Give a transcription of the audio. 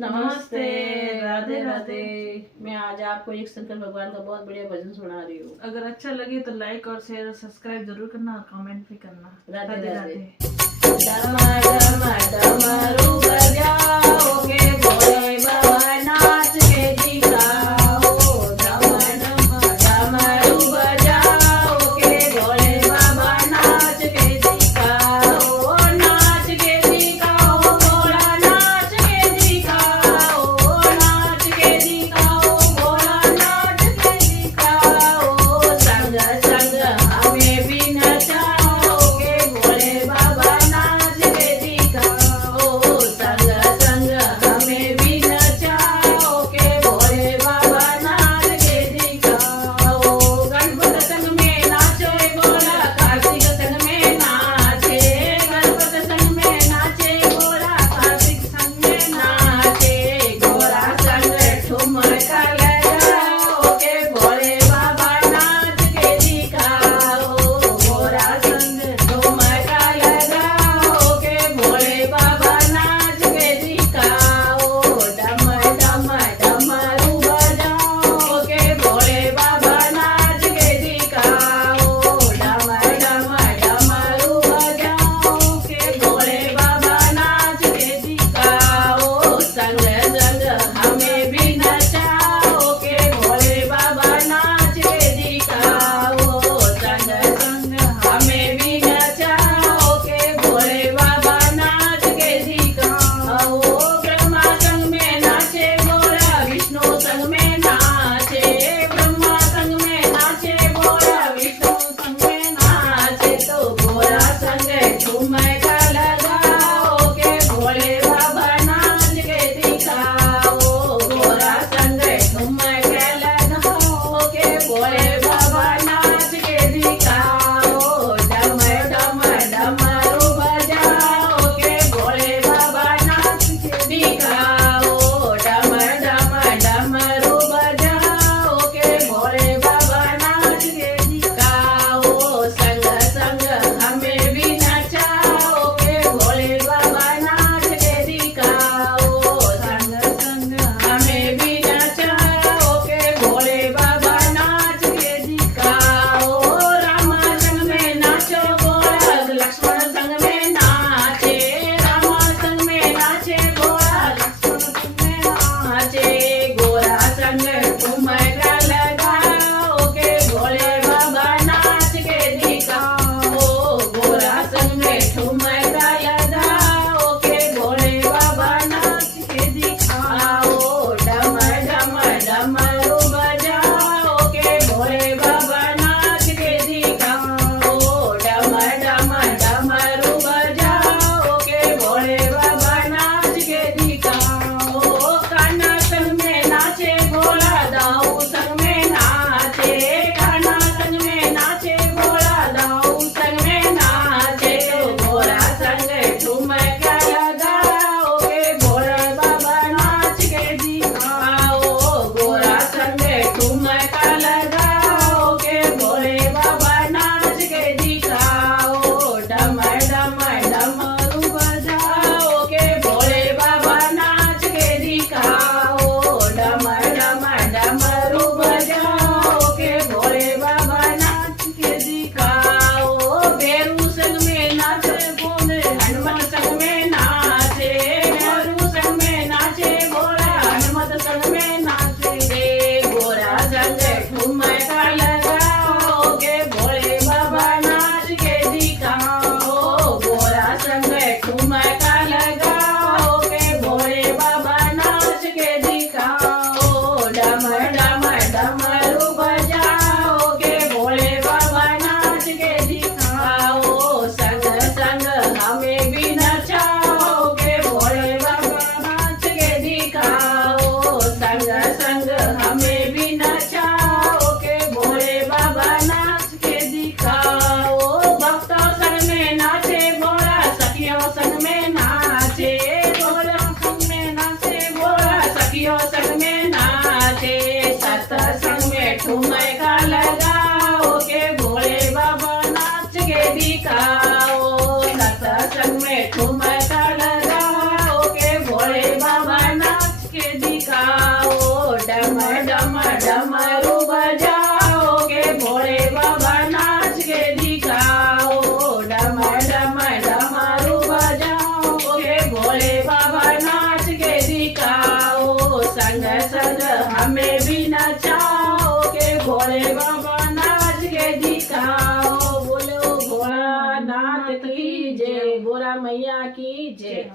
नमस्ते, राधे राधे। मैं आज आपको एक शंकर भगवान का बहुत बढ़िया भजन सुना रही हूँ। अगर अच्छा लगे तो लाइक और शेयर और सब्सक्राइब जरूर करना और कमेंट भी करना। राधे राधे। डमा डमा डमरू बजाओगे, भोले बाबा नाच के दिखाओ। डमा डमा डमरू बजाओगे, भोले बाबा नाच के दिखाओ। नाच के दिखाओ, भोला नाच के दिखाओ। नाच के दिखाओ, भोला नाच के दिखाओ। संग संग हमें भी नचाओगे, भोले बाबा नाच के सज हमें भी नचाओ के भोले बाबा नाच के दिखाओ। बोलो भोलानाथ की जय, गोरा मैया की जय।